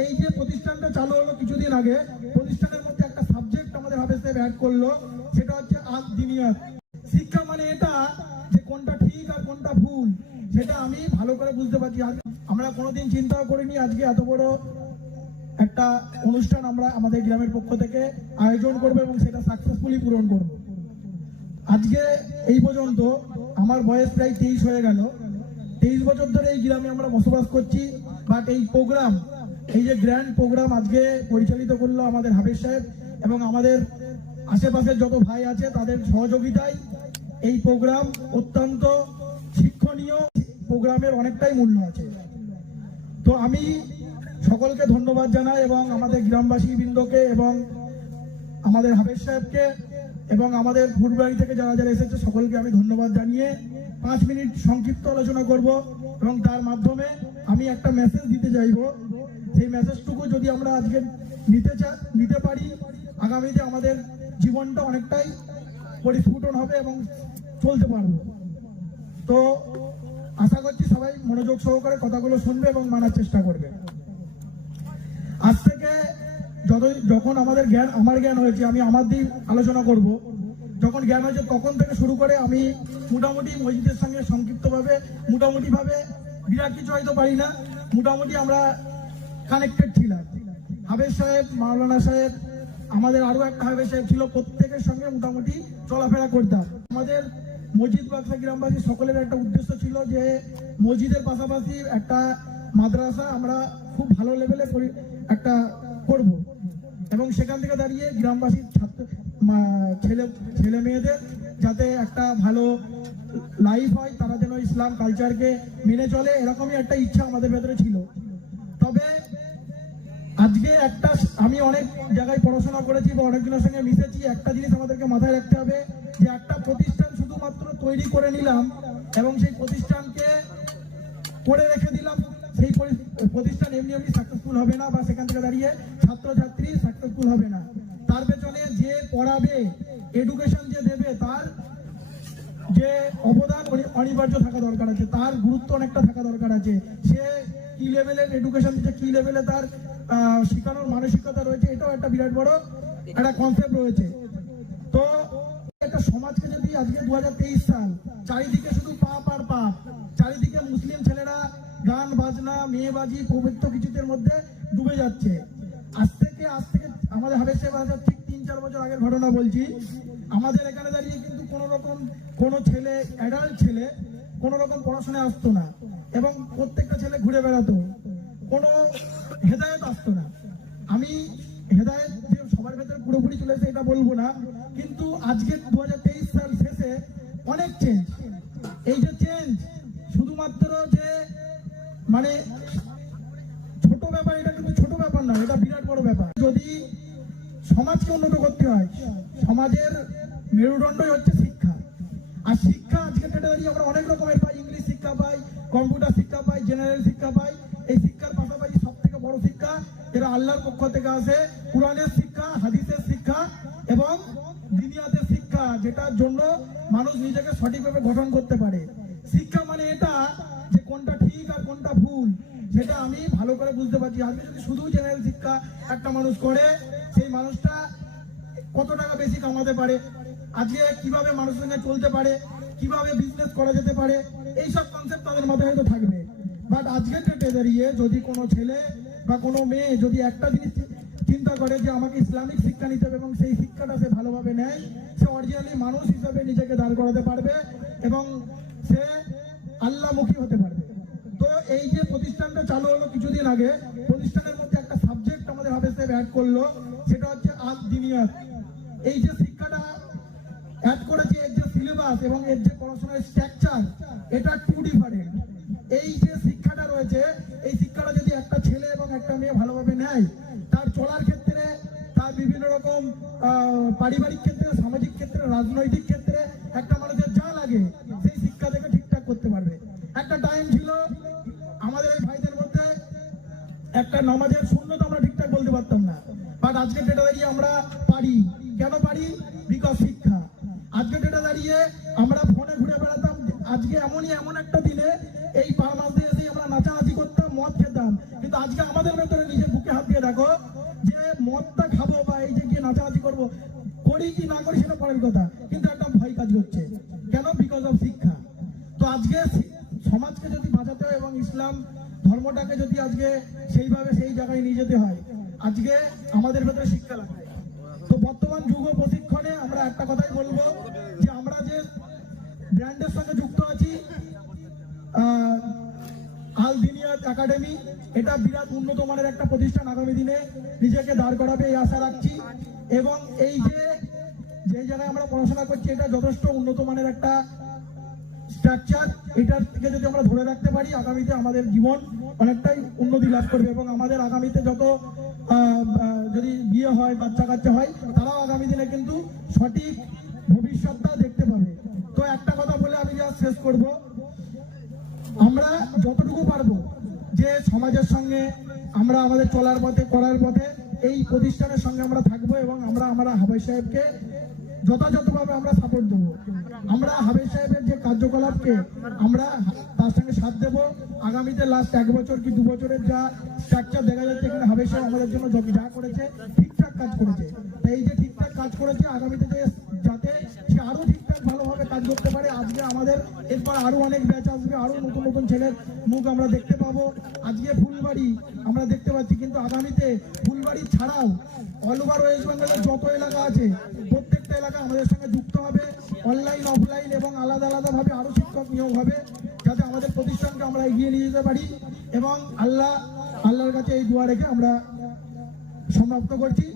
এই যে প্রতিষ্ঠানটা চালু হলো কিছুদিন আগে, প্রতিষ্ঠানের মধ্যে একটা সাবজেক্ট আমাদের হাফেজ সাহেব অ্যাড করলো, সেটা হচ্ছে আদ-দিনিয়াত। শিক্ষা মানে এটা যে কোনটা ঠিক আর কোনটা ভুল সেটা আমি ভালো করে বুঝতে পারছি। আমরা কোনোদিন চিন্তাও করিনি আজকে এত বড় একটা অনুষ্ঠান আমরা আমাদের গ্রামের পক্ষ থেকে আয়োজন করবো এবং সেটা সাকসেসফুলি পূরণ করব। আজকে এই পর্যন্ত আমার বয়স প্রায় 23 হয়ে গেল। 23 বছর ধরে এই গ্রামে আমরা বসবাস করছি। বাট এই প্রোগ্রাম, এই যে গ্র্যান্ড প্রোগ্রাম আজকে পরিচালিত করলো আমাদের হাফেজ সাহেব এবং আমাদের আশেপাশের যত ভাই আছে তাদের সহযোগিতায় এই প্রোগ্রাম অত্যন্ত শিক্ষণীয়। প্রোগ্রামের অনেকটাই মূল্য আছে। তো আমি সকলকে ধন্যবাদ জানাই এবং আমাদের গ্রামবাসী বৃন্দকে এবং আমাদের হাফেজ সাহেবকে এবং আমাদের ফুটবাড়ি থেকে যারা যারা এসেছে সকলকে আমি ধন্যবাদ জানিয়ে 5 মিনিট সংক্ষিপ্ত আলোচনা করব এবং তার মাধ্যমে আমি একটা মেসেজ দিতে চাইব। সেই মেসেজটুকু যদি আমরা আজকে নিতে পারি, আগামীতে আমাদের জীবনটা অনেকটাই পরিস্ফুটন হবে এবং চলতে পারবো। তো আশা করছি সবাই মনোযোগ সহকারে কথাগুলো শুনবে এবং মানার চেষ্টা করবে। আজ থেকে যখন আমার জ্ঞান হয়েছে, আমি আমার দিক আলোচনা করব। যখন জ্ঞান হয়েছে তখন থেকে শুরু করে আমি মোটামুটি মসজিদের সঙ্গে সংক্ষিপ্তভাবে মোটামুটিভাবে বিরাট কিছু হয়তো পারি না, মোটামুটি আমরা কানেক্টেড ছিলাম। হাফেজ সাহেব, মাওলানা সাহেব, আমাদের আরো একটা হাফেজ সাহেব ছিল, প্রত্যেকের সঙ্গে মোটামুটি চলাফেরা করতাম। আমাদের মসজিদ বাক্সা গ্রামবাসী সকলের একটা উদ্দেশ্য ছিল যে মসজিদের পাশাপাশি একটা মাদ্রাসা আমরা খুব ভালো লেভেলে একটা করব এবং সেখান থেকে দাঁড়িয়ে গ্রামবাসীর ছেলে মেয়েদের যাতে একটা ভালো লাইফ হয়, তারা যেন ইসলাম কালচারকে মেনে চলে, এরকমই একটা ইচ্ছা আমাদের ভেতরে ছিল। তবে আজকে আমি অনেক জায়গায় পড়াশোনা করেছি বা অনেকজনের সঙ্গে মিশেছি। একটা জিনিস আমাদেরকে মাথায় রাখতে হবে যে একটা প্রতিষ্ঠান শুধুমাত্র তৈরি করে নিলাম এবং সেই প্রতিষ্ঠানকে করে রেখে দিলাম, সেই প্রতিষ্ঠান এমনি সাকসেসফুল হবে না বা সেখান থেকে দাঁড়িয়ে ছাত্রছাত্রী সাকসেসফুল হবে না। তার পেছনে যে পড়াবে, এডুকেশন যে দেবে, তার যে অবদান অনিবার্য থাকা দরকার আছে, তার গুরুত্ব অনেকটা থাকা দরকার আছে। সে কি লেভেলের এডুকেশন দিচ্ছে, কি লেভেলে তার শেখানোর মানসিকতা রয়েছে, এটাও একটা বিরাট বড় একটা কনসেপ্ট রয়েছে। তো একটা সমাজকে যদি আজকে 2023 সাল, চারিদিকে শুধু পাপ আর পাপ, চারিদিকে মুসলিম ছেলেরা গান বাজনা মেয়েবাজি পবিত্র কিছুদের মধ্যে ডুবে যাচ্ছে। আজ থেকে আমাদের হাফেজ সাহেব ঠিক 3-4 বছর আগের ঘটনা বলছি। আমাদের এখানে দাঁড়িয়ে কিন্তু কোনো ছেলে, অ্যাডাল্ট ছেলে কোনো রকম পড়াশোনায় আসতো না এবং প্রত্যেকটা ছেলে ঘুরে বেড়াতো, কোনো হেদায়েত আসতো না। আমি হেদায়েত যে সবার ভেতরে পুরোপুরি চলে এসে এটা বলবো না, কিন্তু আজকে 2023 সাল শেষে অনেক চেঞ্জ। এই যে চেঞ্জ শুধুমাত্র যে মানে ছোট ব্যাপার, এটা কিন্তু ছোট ব্যাপার না, এটা বিরাট বড় ব্যাপার। যদি সমাজকে উন্নত করতে হয়, সমাজের মেরুদণ্ডই হচ্ছে শিক্ষা। আর শিক্ষা আজকে দাঁড়িয়ে আমরা অনেক রকমের পাই, ইংলিশ শিক্ষা পাই, কম্পিউটার শিক্ষা পাই, জেনারেল শিক্ষা পাই। এই শিক্ষার পাশাপাশি সব থেকে বড় শিক্ষা যেটা আল্লাহর পক্ষ থেকে আসে, কোরআনের শিক্ষা, হাদিসের শিক্ষা এবং দুনিয়াতে শিক্ষা, যেটার জন্য মানুষ নিজেকে সঠিকভাবে গঠন করতে পারে। শিক্ষা মানে এটা যে কোনটা ঠিক আর কোনটা ভুল সেটা আমি ভালো করে বুঝতে পারছি। আজকে যদি শুধু জেনারেল শিক্ষা একটা মানুষ করে, সেই মানুষটা কত টাকা বেশি কামাতে পারে, আজকে কিভাবে মানুষের সঙ্গে চলতে পারে, কিভাবে বিজনেস করা যেতে পারে, এইসব কনসেপ্ট তাদের মাথায় হয়তো থাকবে। বাট আজকের ডেটে দাঁড়িয়ে যদি কোনো ছেলে বা কোনো মেয়ে যদি একটা জিনিস চিন্তা করে যে আমাকে ইসলামিক শিক্ষা নিতে হবে এবং সেই শিক্ষাটা সে ভালোভাবে নেয়, সে অরিজিনালি মানুষ হিসাবে নিজেকে দাঁড় করাতে পারবে এবং সে আল্লাহমুখী হতে পারবে। তো এই যে প্রতিষ্ঠানটা চালু হলো কিছুদিন আগে, প্রতিষ্ঠানের মধ্যে একটা সাবজেক্ট আমাদের হাফেজ সাহেব অ্যাড করলো, সেটা হচ্ছে আদ-দিনিয়াত। এই যে শিক্ষাটা অ্যাড করেছে, এর যে সিলেবাস এবং এর যে পড়াশোনার স্ট্রাকচার, এটা 2 ডিফারেন্ট। এই যে শিক্ষাটা রয়েছে, এই শিক্ষাটা যদি একটা ছেলে এবং একটা মেয়ে ভালোভাবে নেয়, তার চলার ক্ষেত্রে, তার বিভিন্ন রকম পারিবারিক ক্ষেত্রে, সামাজিক ক্ষেত্রে, রাজনৈতিক ক্ষেত্রে একটা মানুষের যা লাগে সেই শিক্ষা থেকে ঠিকঠাক করতে পারবে। একটা টাইম ছিল আমাদের এই ভাইদের মধ্যে একটা নামাজের শূন্যতা আমরা ঠিকঠাক বলতে পারতাম না, বাট আজকে ডেটা দাঁড়িয়ে আমরা পারি। কেন পারি? বিকজ শিক্ষা। আজকে ডেটা দাঁড়িয়ে আমরা ফোনে ঘুরে বেড়াতাম, আজকে এমন একটা দিনে এই পার মাসে এসে আমরা নাচানাচি করতাম, মদ খেতাম, করতাম, কিন্তু আজকে আমাদের ভেতরে নিজের বুকে হাত দিয়ে দেখো যে মদটা খাবো বা এই যে গিয়ে নাচানাচি করবো, করি কি না করি সেটা পরের কথা, কিন্তু একটা ভয় কাজ করছে। কেন? বিকজ অফ শিক্ষা। তো আজকে সমাজকে যদি বাঁচাতে হয় এবং ইসলাম ধর্মটাকে যদি আজকে সেইভাবে সেই জায়গায় নিয়ে যেতে হয়, আজকে আমাদের ভেতরে শিক্ষা লাগবে। তো বর্তমান যুগ ও প্রশিক্ষণে আমরা একটা কথাই বলবো যে আমরা যে ব্র্যান্ডের সঙ্গে যুক্ত আছি, আল দিনিয়াত একাডেমি, এটা বিরাট উন্নত মানের একটা প্রতিষ্ঠান, আগামী দিনে নিজেকে দাঁড় করাবে এই আশা রাখছি। এবং এই যে জায়গায় আমরা পড়াশোনা করছি, এটা যথেষ্ট উন্নত মানের একটা স্ট্রাকচার। এটার থেকে যদি আমরা ধরে রাখতে পারি, আগামীতে আমাদের জীবন অনেকটাই উন্নতি লাভ করবে এবং আমাদের আগামীতে যত যদি বিয়ে হয়, বাচ্চা কাচ্চা হয়, তারাও আগামী দিনে কিন্তু সঠিক ভবিষ্যৎটা দেখতে পাবে। তো একটা কথা বলে আমি যা শেষ করব, আমরা যতটুকু পারবো যে সমাজের সঙ্গে আমরা আমাদের চলার পথে করার পথে এই প্রতিষ্ঠানের সঙ্গে আমরা থাকবো এবং আমরা হাফেজ সাহেবকে যথাযথভাবে আমরা সাপোর্ট দেবো। আমরা হাফেজ সাহেবের যে কার্যকলাপকে আমরা তার সঙ্গে সাথ দেবো। আগামীতে লাস্ট 1 বছর কি 2 বছরের যা স্ট্রাকচার দেখা যাচ্ছে, এখানে হাফেজ সাহেব আমাদের জন্য যা করেছে ঠিকঠাক কাজ করেছে। এই যে ঠিকঠাক কাজ করেছে, আগামীতে যে যাতে সে আরো ঠিকঠাক ভালোভাবে কাজ করতে পারে। আজকে আমাদের এরপর আরো অনেক ব্যাচ আসবে, আরো নতুন নতুন ছেলের মুখ আমরা দেখতে পাবো। আজকে ফুলবাড়ি আমরা দেখতে পাচ্ছি, কিন্তু আগামীতে ফুলবাড়ি ছাড়াও অল ওভার ওয়েস্ট বেঙ্গলের যত এলাকা আছে, প্রত্যেকটা এলাকা আমাদের সঙ্গে যুক্ত হবে। অনলাইন, অফলাইন এবং আলাদা আলাদা ভাবে আরো শিক্ষক নিয়োগ হবে, যাতে আমাদের প্রতিষ্ঠানকে আমরা এগিয়ে নিয়ে যেতে পারি। এবং আল্লাহর কাছে এই দোয়া রেখে আমরা সমাপ্ত করছি।